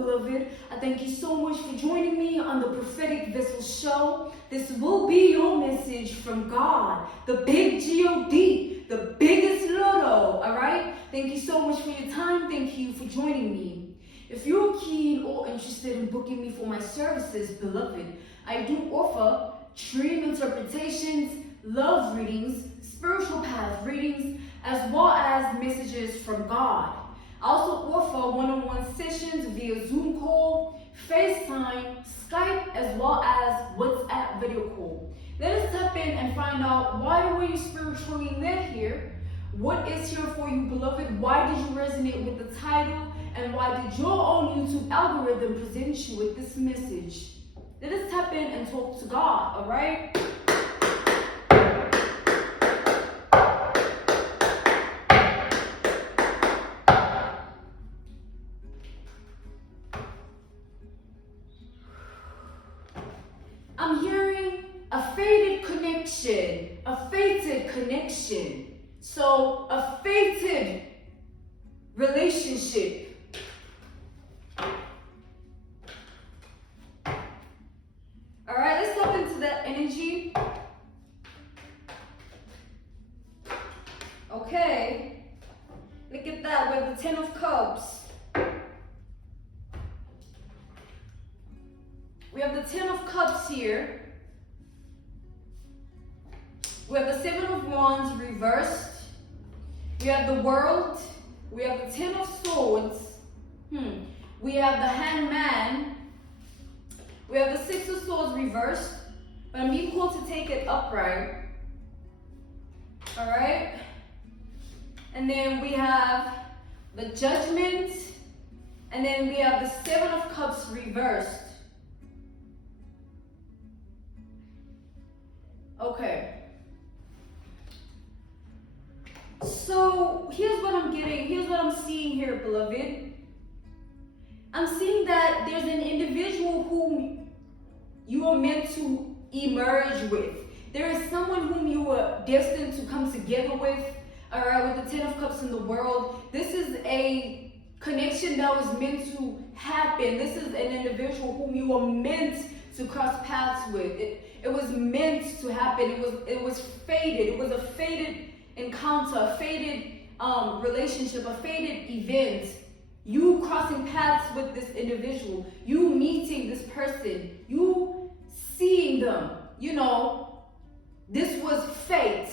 beloved. I thank you so much for joining me on the Prophetic Vessel Show. This will be your message from God, the big G-O-D, the biggest Lotto, all right? Thank you so much for your time. Thank you for joining me. If you're keen or interested in booking me for my services, beloved, I do offer dream interpretations, love readings, spiritual path readings, as well as messages from God. I also offer one-on-one sessions via Zoom call, FaceTime, Skype, as well as WhatsApp video call. Let us tap in and find out, why were you spiritually led here? What is here for you, beloved? Why did you resonate with the title? And why did your own YouTube algorithm present you with this message? Let us tap in and talk to God, all right? I'm hearing a fated connection, a fated connection. So, a fated relationship. All right, let's tap into that energy. Okay, look at that with the Ten of Cups. We have the Ten of Cups here. We have the Seven of Wands reversed. We have the World. We have the Ten of Swords. We have the Hangman. We have the Six of Swords reversed. But I'm being called to take it upright. Alright? And then we have the Judgment. And then we have the Seven of Cups reversed. Okay. So here's what I'm getting, here's what I'm seeing here, beloved. I'm seeing that there's an individual whom you are meant to emerge with. There is someone whom you were destined to come together with, all right, with the Ten of Cups in the World. This is a connection that was meant to happen. This is an individual whom you were meant to cross paths with. It was meant to happen. It was fated. It was a fated encounter, a fated relationship, a fated event. You crossing paths with this individual, you meeting this person, you seeing them, you know, this was fate.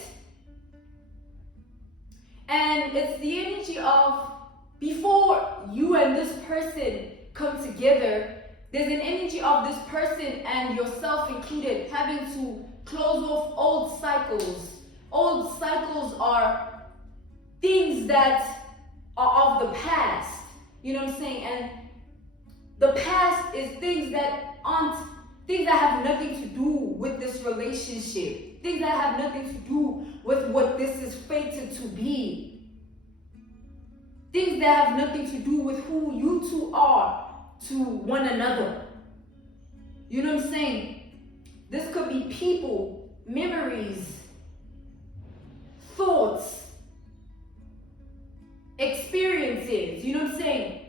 And it's the energy of, before you and this person come together, there's an energy of this person and yourself included having to close off old cycles. Old cycles are things that are of the past. You know what I'm saying? And the past is things that have nothing to do with this relationship. Things that have nothing to do with what this is fated to be. Things that have nothing to do with who you two are to one another. You know what I'm saying? This could be people, memories, thoughts, experiences, you know what I'm saying?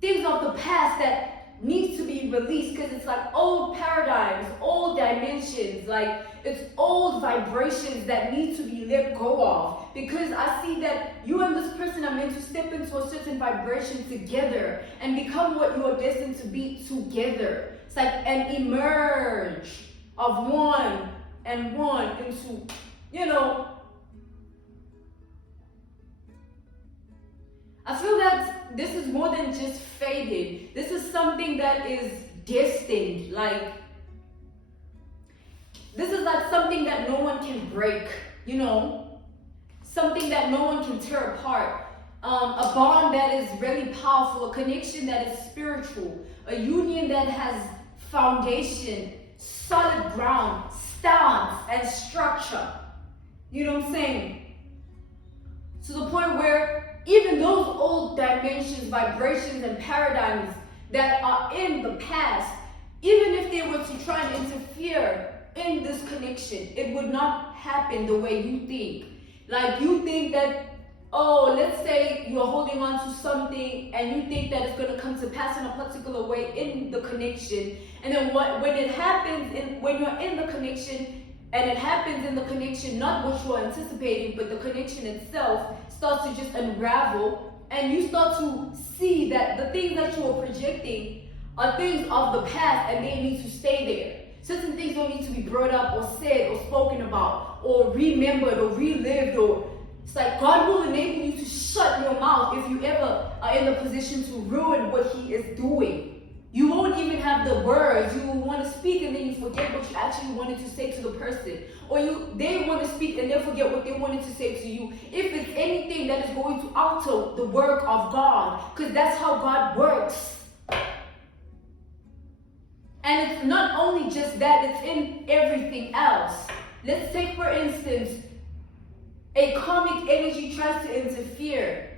Things of the past that need to be released, because it's like old paradigms, old dimensions, like it's old vibrations that need to be let go of. Because I see that you and this person are meant to step into a certain vibration together and become what you are destined to be together. It's like an emerge of one and one into, you know, I feel that this is more than just fated. This is something that is destined. Like, this is like something that no one can break, you know? Something that no one can tear apart. A bond that is really powerful, a connection that is spiritual, a union that has foundation, solid ground, stance, and structure. You know what I'm saying? To the point where even those old dimensions, vibrations, and paradigms that are in the past, even if they were to try and interfere in this connection, it would not happen the way you think. Like, you think that oh, let's say you're holding on to something and you think that it's going to come to pass in a particular way in the connection. And then when it happens, when you're in the connection, and it happens in the connection, not what you're anticipating, but the connection itself starts to just unravel, and you start to see that the things that you are projecting are things of the past and they need to stay there. Certain things don't need to be brought up or said or spoken about or remembered or relived, or it's like God will enable you to shut your mouth if you ever are in the position to ruin what He is doing. You won't even have the words. You will want to speak and then you forget what you actually wanted to say to the person. Or they want to speak and they forget what they wanted to say to you. If it's anything that is going to alter the work of God, because that's how God works. And it's not only just that, it's in everything else. Let's take, for instance, a karmic energy tries to interfere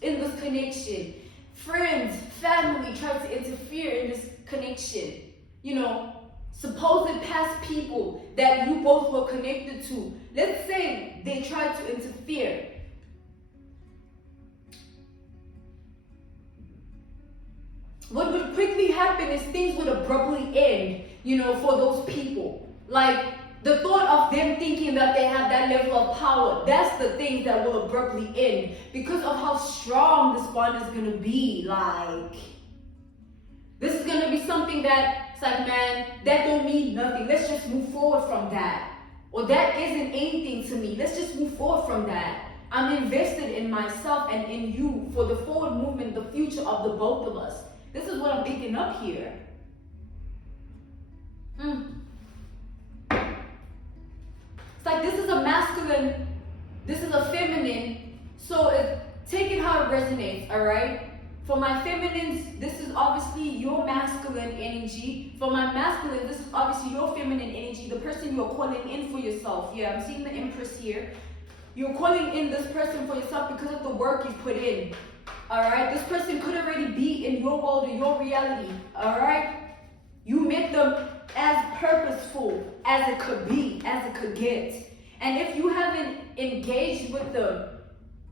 in this connection. Friends, family try to interfere in this connection. You know, supposed past people that you both were connected to. Let's say they try to interfere. What would quickly happen is things would abruptly end, you know, for those people. Like, the thought of them thinking that they have that level of power, that's the thing that will abruptly end because of how strong this bond is going to be. Like, this is going to be something that, it's like, man, that don't mean nothing. Let's just move forward from that. Or that isn't anything to me. Let's just move forward from that. I'm invested in myself and in you for the forward movement, the future of the both of us. This is what I'm picking up here. It's like this is a masculine, this is a feminine, so take it how it resonates, all right? For my feminines, this is obviously your masculine energy. For my masculine, this is obviously your feminine energy, the person you're calling in for yourself. Yeah, I'm seeing the Empress here. You're calling in this person for yourself because of the work you've put in, all right? This person could already be in your world or your reality, all right? You met them as purposeful as it could be, as it could get. And if you haven't engaged with them,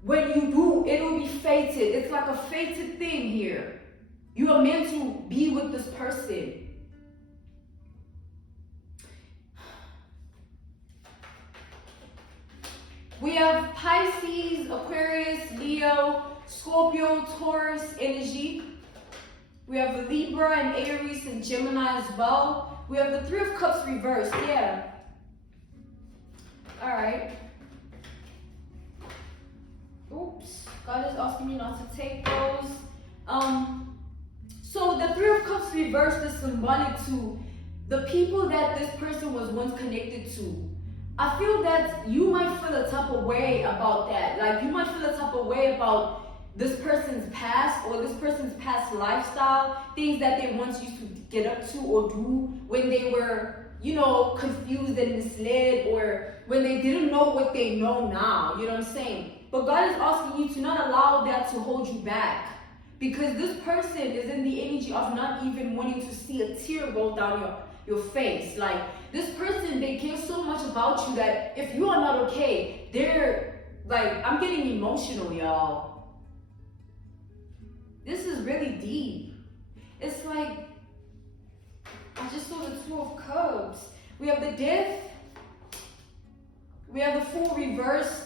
when you do, it'll be fated. It's like a fated thing here. You are meant to be with this person. We have Pisces, Aquarius, Leo, Scorpio, Taurus energy. We have the Libra and Aries and Gemini as well. We have the Three of Cups reversed. Yeah. All right. Oops. God is asking me not to take those. So the Three of Cups reversed is symbolic to the people that this person was once connected to. I feel that you might feel a type of way about that. Like, you might feel a type of way about this person's past or this person's past lifestyle, things that they once used to get up to or do when they were, you know, confused and misled, or when they didn't know what they know now, you know what I'm saying? But God is asking you to not allow that to hold you back, because this person is in the energy of not even wanting to see a tear roll down your face. Like, this person, they care so much about you that if you are not okay, they're like, I'm getting emotional, y'all. This is really deep. It's like, I just saw the Two of Cups. We have the Death. We have the Fool reversed.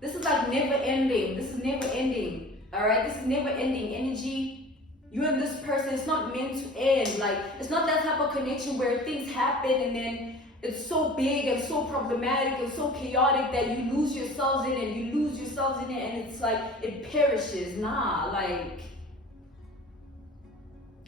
This is like never ending. This is never ending. All right, this is never ending energy. You and this person, it's not meant to end. Like, it's not that type of connection where things happen and then it's so big and so problematic and so chaotic that you lose yourselves in it and you lose yourselves in it and it's like it perishes. Nah, like,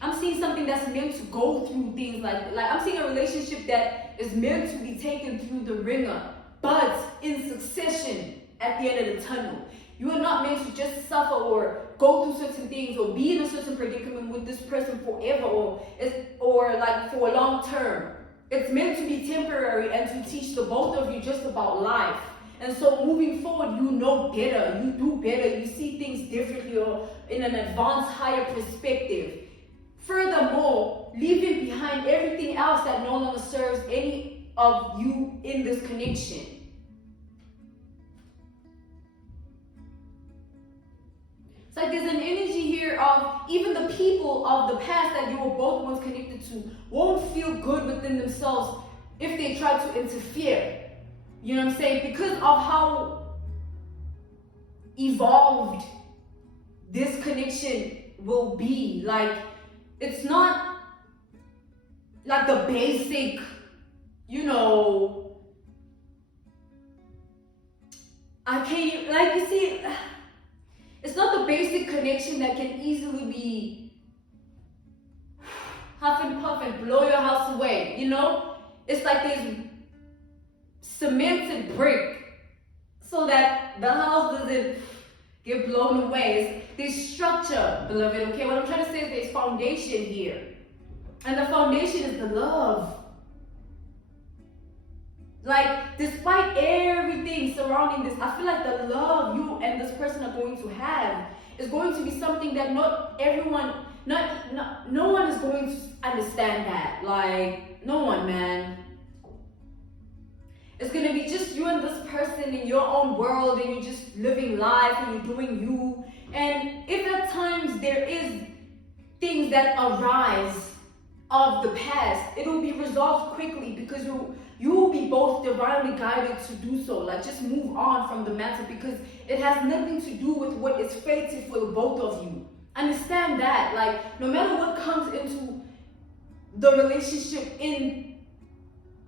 I'm seeing something that's meant to go through things like I'm seeing a relationship that is meant to be taken through the ringer, but in succession at the end of the tunnel. You are not meant to just suffer or go through certain things or be in a certain predicament with this person forever or like for a long term. It's meant to be temporary and to teach the both of you just about life. And so moving forward, you know better, you do better, you see things differently or in an advanced, higher perspective. Furthermore, leaving behind everything else that no longer serves any of you in this connection. It's like there's an energy here of even the people of the past that you were both once connected to won't feel good within themselves if they try to interfere. You know what I'm saying? Because of how evolved this connection will be. Like, it's not like the basic, you know, I can't, like, you see, it's not the basic connection that can easily be huff and puff and blow your house away, you know? It's like there's cemented brick so that the house doesn't get blown away. There's structure, beloved, okay? What I'm trying to say is there's foundation here. And the foundation is the love. Like, despite everything surrounding this, I feel like the love you and this person are going to have is going to be something that not everyone, no one is going to understand that. Like, no one, man. It's going to be just you and this person in your own world, and you're just living life and you're doing you. And if at times there is things that arise of the past, it will be resolved quickly because you will be both divinely guided to do so. Like, just move on from the matter because it has nothing to do with what is fated for the both of you. Understand that. Like, no matter what comes into the relationship in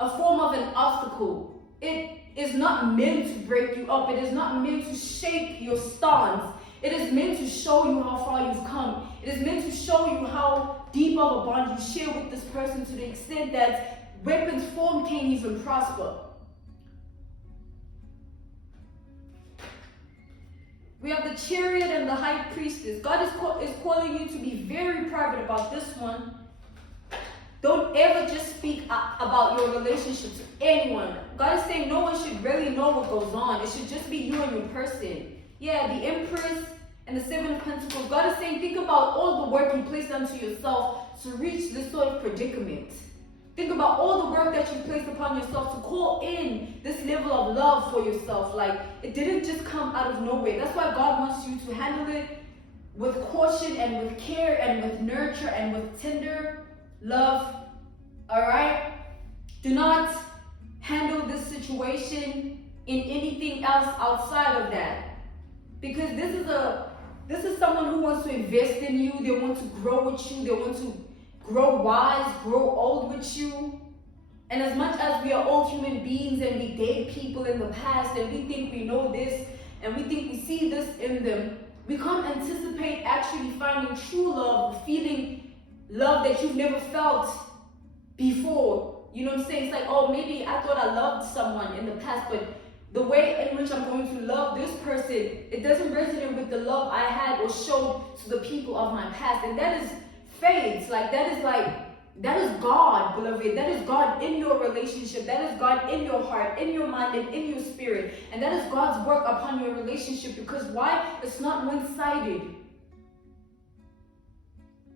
a form of an obstacle, it is not meant to break you up. It is not meant to shake your stance. It is meant to show you how far you've come. It is meant to show you how deep of a bond you share with this person to the extent that weapons formed can't even prosper. We have the Chariot and the High Priestess. God is calling you to be very private about this one. Don't ever just speak about your relationship to anyone. God is saying no one should really know what goes on. It should just be you and your person. Yeah, the Empress and the Seven of Pentacles. God is saying think about all the work you placed onto yourself to reach this sort of predicament. Think about all the work that you placed upon yourself to call in this level of love for yourself. Like, it didn't just come out of nowhere. That's why God wants you to handle it with caution and with care and with nurture and with tender love. All right? Do not handle this situation in anything else outside of that. Because this is someone who wants to invest in you. They want to grow with you. They want to grow wise, grow old with you. And as much as we are all human beings and we date people in the past and we think we know this and we think we see this in them, we can't anticipate actually finding true love, feeling love that you've never felt before. You know what I'm saying? It's like, oh, maybe I thought I loved someone in the past, but the way in which I'm going to love this person, it doesn't resonate with the love I had or showed to the people of my past. And that is faith. That is God, beloved. That is God in your relationship. That is God in your heart, in your mind, and in your spirit. And that is God's work upon your relationship. Because why? It's not one-sided.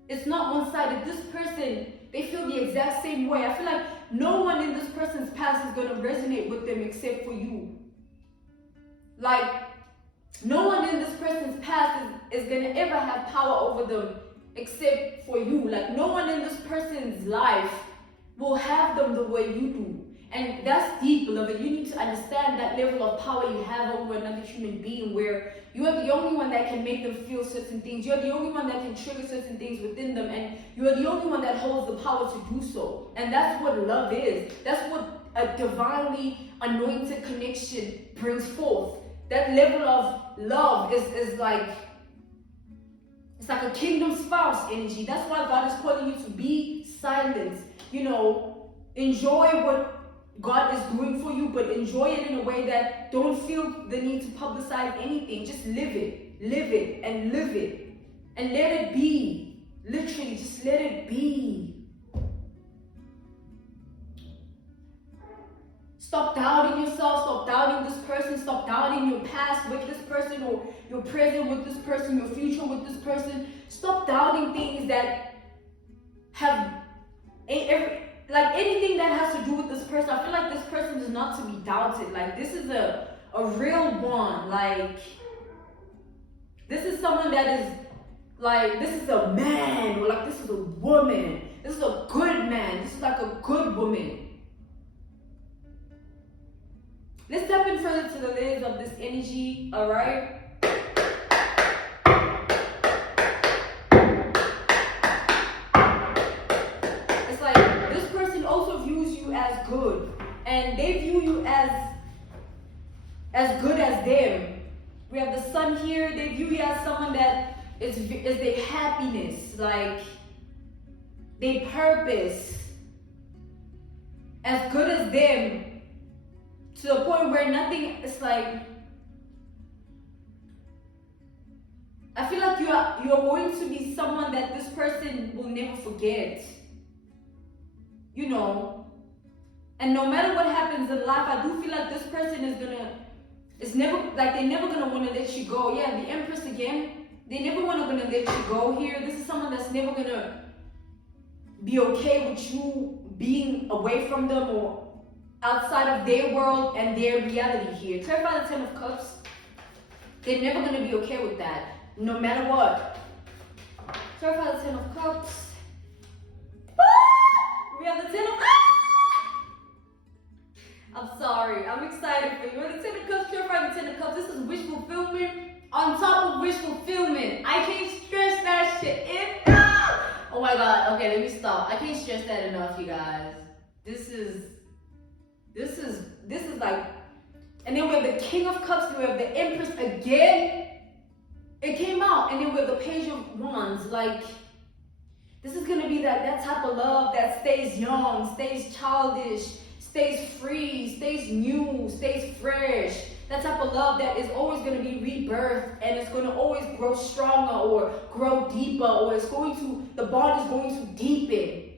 It's not one-sided. This person, they feel the exact same way. I feel like no one in this person's past is going to resonate with them except for you. Like, no one in this person's past is going to ever have power over them except for you. Like, no one in this person's life will have them the way you do. And that's deep, beloved. You need to understand that level of power you have over another human being, where you are the only one that can make them feel certain things. You're the only one that can trigger certain things within them, and you are the only one that holds the power to do so. And that's what love is. That's what a divinely anointed connection brings forth. That level of love is like, it's like a kingdom spouse energy. That's why God is calling you to be silent. You know, enjoy what God is doing for you, but enjoy it in a way that don't feel the need to publicize anything. Just live it, and live it. And let it be. Literally, just let it be. Stop doubting yourself, stop doubting this person, stop doubting your past with this person, or your present with this person, your future with this person. Stop doubting things that have like anything that has to do with this person. I feel like this person is not to be doubted. Like, this is a real one. Like, This is someone that is like, this is a man, or like this is a woman. This is a good man. This is like a good woman. Let's step in further to the layers of this energy, alright? It's like this person also views you as good. And they view you as good as them. We have the sun here. They view you as someone that is their happiness, like their purpose, as good as them. To the point where nothing, it's like, I feel like you are going to be someone that this person will never forget. You know. And no matter what happens in life, I do feel like this person they're never gonna want to let you go. Yeah, the Empress again, they never gonna let you go here. This is someone that's never gonna be okay with you being away from them or outside of their world and their reality here. Clarify the Ten of Cups. They're never going to be okay with that, no matter what. Clarify the Ten of Cups. We have the Ten of Cups. I'm sorry. I'm excited for you. The Ten of Cups. Clarify the Ten of Cups. This is wish fulfillment on top of wish fulfillment. I can't stress that shit enough. Oh my God. Okay, let me stop. I can't stress that enough, you guys. This is like, and then we have the King of Cups, we have the Empress again. It came out, and then we have the Page of Wands. Like, this is gonna be that type of love that stays young, stays childish, stays free, stays new, stays fresh. That type of love that is always gonna be rebirthed, and it's gonna always grow stronger or grow deeper, or the bond is going to deepen.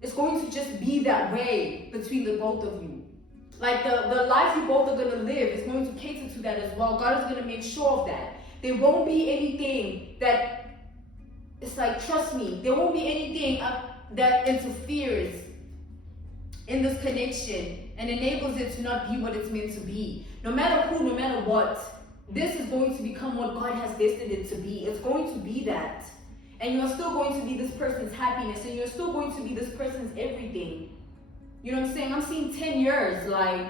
It's going to just be that way between the both of you. Like the life you both are going to live is going to cater to that as well. God is going to make sure of that. There won't be anything that, it's like, trust me, there won't be anything that interferes in this connection and enables it to not be what it's meant to be. No matter who, no matter what, this is going to become what God has destined it to be. It's going to be that. And you're still going to be this person's happiness, and you're still going to be this person's everything. You know what I'm saying? I'm seeing 10 years, like,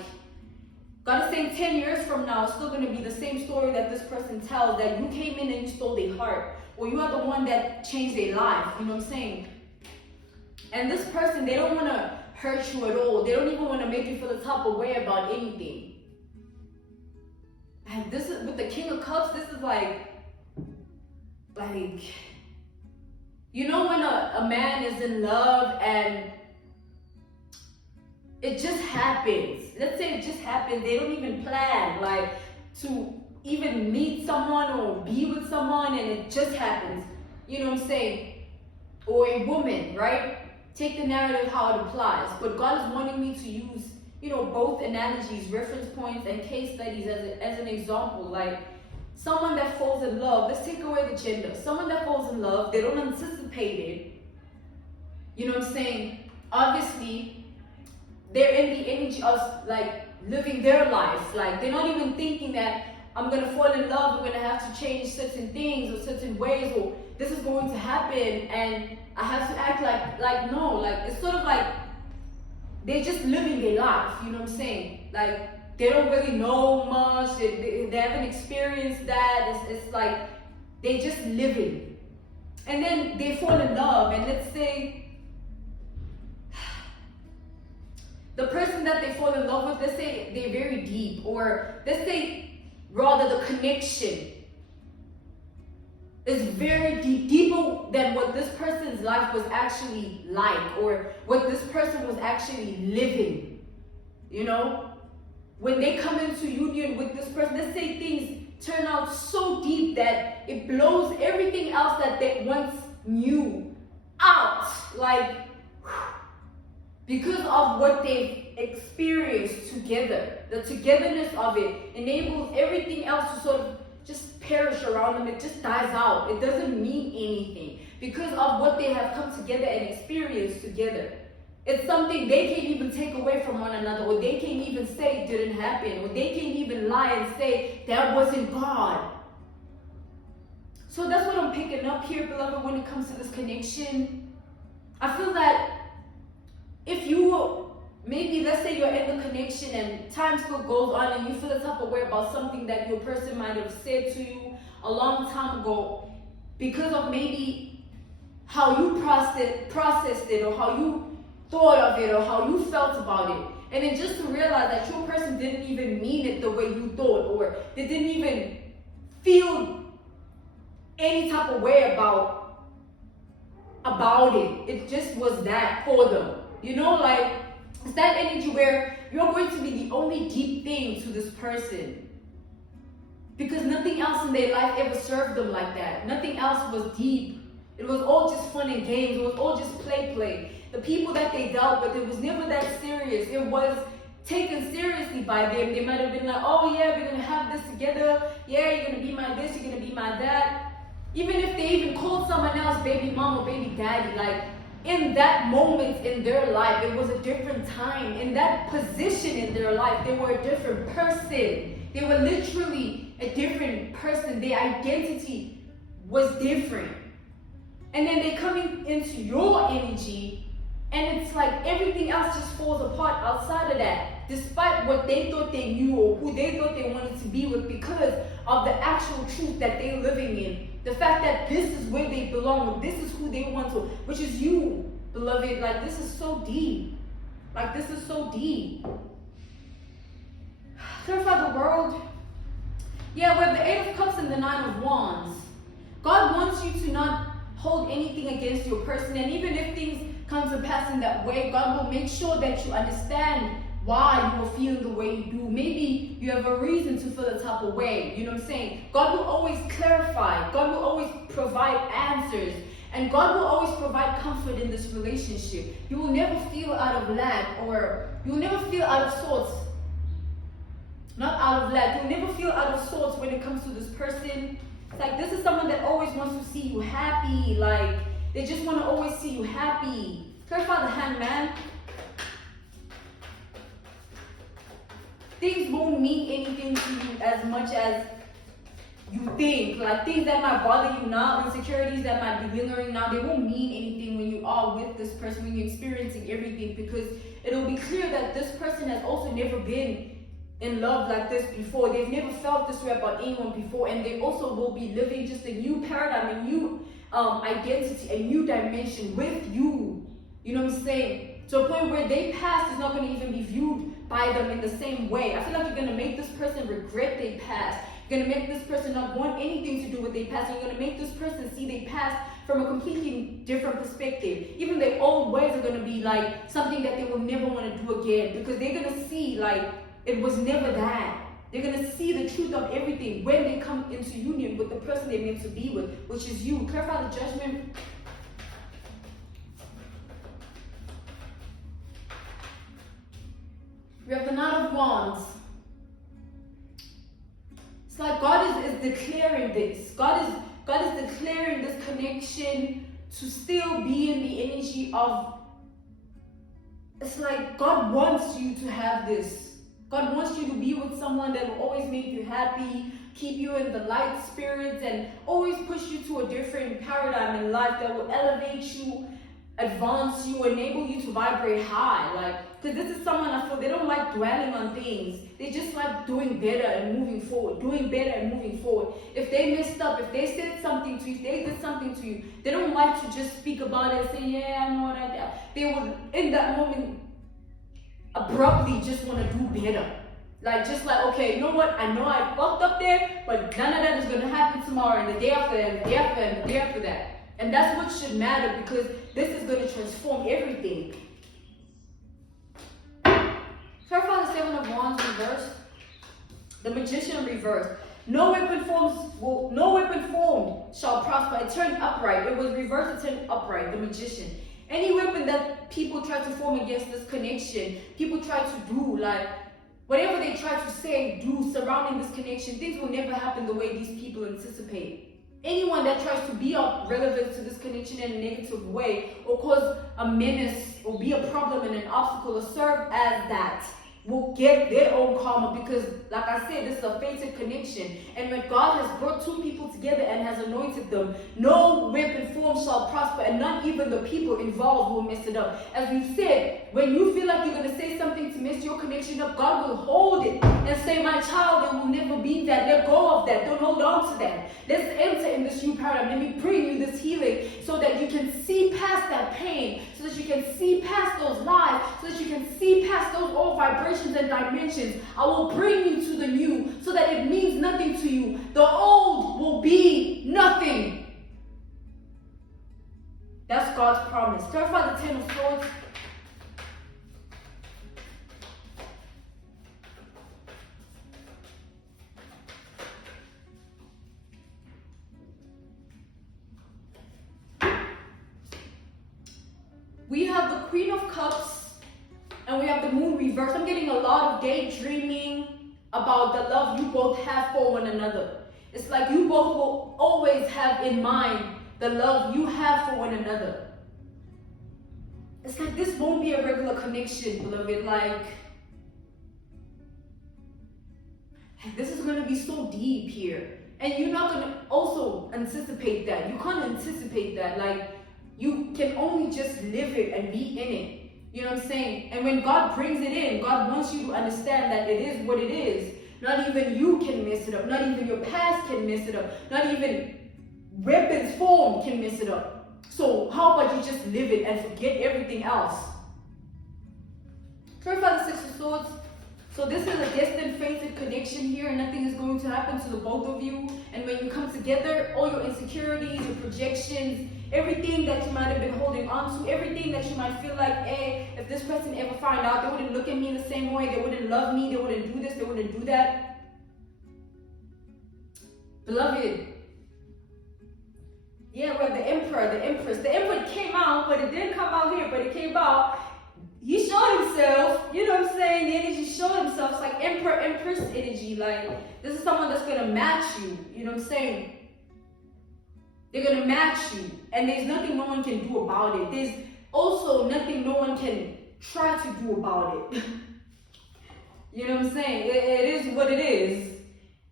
God is saying 10 years from now, it's still going to be the same story that this person tells, that you came in and you stole their heart, or you are the one that changed their life, you know what I'm saying? And this person, they don't want to hurt you at all. They don't even want to make you feel the type of way about anything. And this is, with the King of Cups, this is like, you know when a man is in love and it just happens. Let's say it just happens. They don't even plan like to even meet someone or be with someone, and it just happens. You know what I'm saying? Or a woman, right? Take the narrative how it applies. But God is wanting me to use, both analogies, reference points, and case studies as an example. Like someone that falls in love, let's take away the gender. Someone that falls in love, they don't anticipate it. You know what I'm saying? Obviously, they're in the image of like living their life. Like they're not even thinking that I'm gonna fall in love, I'm gonna have to change certain things or certain ways, or this is going to happen and I have to act like no, like it's sort of like they're just living their life, you know what I'm saying? Like they don't really know much, they haven't experienced that, it's like they're just living. And then they fall in love, and let's say the person that they fall in love with, let's say they're very deep, or let's say rather the connection is very deep, deeper than what this person's life was actually like, or what this person was actually living. When they come into union with this person, let's say things turn out so deep that it blows everything else that they once knew out, like, because of what they've experienced together. The togetherness of it enables everything else to sort of just perish around them. It just dies out. It doesn't mean anything because of what they have come together and experienced together. It's something they can't even take away from one another, or they can't even say it didn't happen, or they can't even lie and say that wasn't God. So that's what I'm picking up here, beloved, when it comes to this connection. I feel that if you, maybe let's say you're in the connection and time still goes on and you feel the type of way about something that your person might have said to you a long time ago, because of maybe how you processed it, or how you thought of it, or how you felt about it. And then just to realize that your person didn't even mean it the way you thought, or they didn't even feel any type of way about it. It just was that for them. You know, like, it's that energy where you're going to be the only deep thing to this person. Because nothing else in their life ever served them like that. Nothing else was deep. It was all just fun and games. It was all just play. The people that they dealt with, it was never that serious. It was taken seriously by them. They might have been like, oh yeah, we're going to have this together. Yeah, you're going to be my this, you're going to be my that. Even if they even called someone else baby mom or baby daddy, like, in that moment in their life, it was a different time. In that position in their life, they were a different person. They were literally a different person. Their identity was different. And then they're coming into your energy, and it's like everything else just falls apart outside of that, despite what they thought they knew or who they thought they wanted to be with, because of the actual truth that they're living in. The fact that this is where they belong, this is who they want to, which is you, beloved. Like, this is so deep. Like, this is so deep. Clarify the world. Yeah, we have the 8 of Cups and the 9 of Wands. God wants you to not hold anything against your person, and even if things come to pass in that way, God will make sure that you understand why you are feeling the way you do. Maybe you have a reason to feel the type of way. You know what I'm saying? God will always clarify. God will always provide answers. And God will always provide comfort in this relationship. You will never feel out of lack, or you will never feel out of sorts. Not out of lack. You'll never feel out of sorts when it comes to this person. It's like, this is someone that always wants to see you happy. Like, they just want to always see you happy. Clarify the Hangman. Things won't mean anything to you as much as you think. Like, things that might bother you now, insecurities that might be lingering now, they won't mean anything when you are with this person, when you're experiencing everything, because it'll be clear that this person has also never been in love like this before. They've never felt this way about anyone before, and they also will be living just a new paradigm, a new identity, a new dimension with you. You know what I'm saying? To a point where their past is not going to even be viewed by them in the same way. I feel like you're going to make this person regret their past. You're going to make this person not want anything to do with their past. And you're going to make this person see their past from a completely different perspective. Even their old ways are going to be like something that they will never want to do again, because they're going to see like it was never that. They're going to see the truth of everything when they come into union with the person they're meant to be with, which is you. Clarify the Judgment. We have the Knight of Wands. It's like God is declaring this. God is declaring this connection to still be in the energy of, it's like God wants you to have this. God wants you to be with someone that will always make you happy, keep you in the light spirits, and always push you to a different paradigm in life that will elevate you, advance you, enable you to vibrate high. Like, because this is someone I feel they don't like dwelling on things. They just like doing better and moving forward, doing better and moving forward. If they messed up, if they said something to you, if they did something to you, they don't like to just speak about it and say, yeah, I know what I did. They would, in that moment, abruptly just want to do better. Like, just like, okay, you know what? I know I fucked up there, but none of that is going to happen tomorrow, and the day after that, and the day after that, and the day after that. And that's what should matter, because this is going to transform everything. Clarify the 7 of Wands reverse. The Magician reverse. No weapon formed shall prosper. It turned upright. It was reversed, it turned upright. The Magician. Any weapon that people try to form against this connection, people try to do, like, whatever they try to say, do surrounding this connection, things will never happen the way these people anticipate. Anyone that tries to be of relevance to this connection in a negative way, or cause a menace, or be a problem and an obstacle, or serve as that, will get their own karma, because like I said, this is a fated connection. And when God has brought two people together and has anointed them, no weapon formed shall prosper, and not even the people involved will mess it up. As we've said, when you feel like you're going to say something to mess your connection up, God will hold it and say, my child, it will never be that. Let go of that. Don't hold on to that. Let's enter in this new paradigm. Let me bring you this healing so that you can see past that pain, so that you can see past those lies, so that you can see past those old vibrations and dimensions. I will bring you to the new so that it means nothing to you. The old will be nothing. That's God's promise. Clarify the 10 of Swords. We have the Queen of Cups and we have the Moon reversed. I'm getting a lot of daydreaming about the love you both have for one another. It's like you both will always have in mind the love you have for one another. It's like this won't be a regular connection, beloved. Like, this is going to be so deep here. And you're not going to also anticipate that. You can't anticipate that. Like, you can only just live it and be in it. You know what I'm saying? And when God brings it in, God wants you to understand that it is what it is. Not even you can mess it up. Not even your past can mess it up. Not even weapons formed can mess it up. So how about you just live it and forget everything else? Clarify the 6 of Swords. So this is a destined, fated connection here, and nothing is going to happen to the both of you. And when you come together, all your insecurities, your projections, everything that you might have been holding on to, everything that you might feel like, hey, if this person ever find out, they wouldn't look at me the same way, they wouldn't love me, they wouldn't do this, they wouldn't do that. Beloved, yeah, we're the Emperor, the Empress. The Emperor came out, but it didn't come out here, but it came out. He showed himself, you know what I'm saying? The energy showed himself. It's like Emperor, Empress energy. Like, this is someone that's going to match you, you know what I'm saying? They're going to match you. And there's nothing no one can do about it. There's also nothing no one can try to do about it. You know what I'm saying? It is what it is.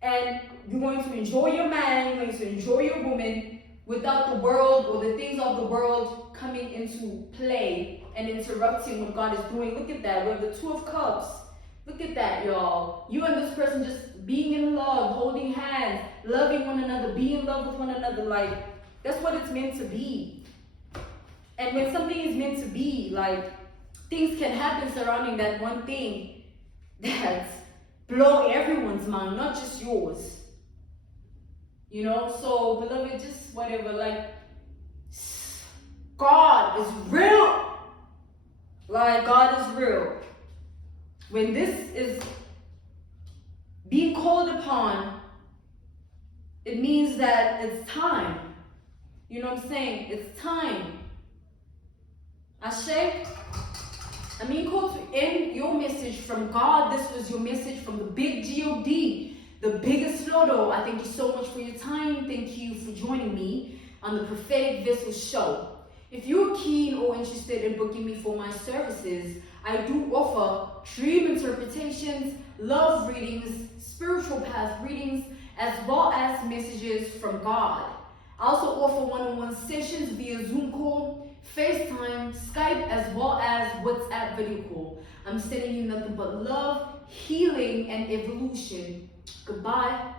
And you're going to enjoy your man, you're going to enjoy your woman without the world or the things of the world coming into play and interrupting what God is doing. Look at that. We have the 2 of Cups. Look at that, y'all. You and this person just being in love, holding hands, loving one another, being in love with one another. Like, that's what it's meant to be. And when something is meant to be, like, things can happen surrounding that one thing that blow everyone's mind, not just yours. You know, so beloved, just whatever, like, God is real. Like, God is real. When this is being called upon, it means that it's time. You know what I'm saying? It's time. Ashe, I mean, called to end your message from God. This was your message from the big God, the biggest Lotto. I thank you so much for your time. Thank you for joining me on the Prophetic Vessel Show. If you're keen or interested in booking me for my services, I do offer dream interpretations, love readings, spiritual path readings, as well as messages from God. I also offer one-on-one sessions via Zoom call, FaceTime, Skype, as well as WhatsApp video call. I'm sending you nothing but love, healing, and evolution. Goodbye.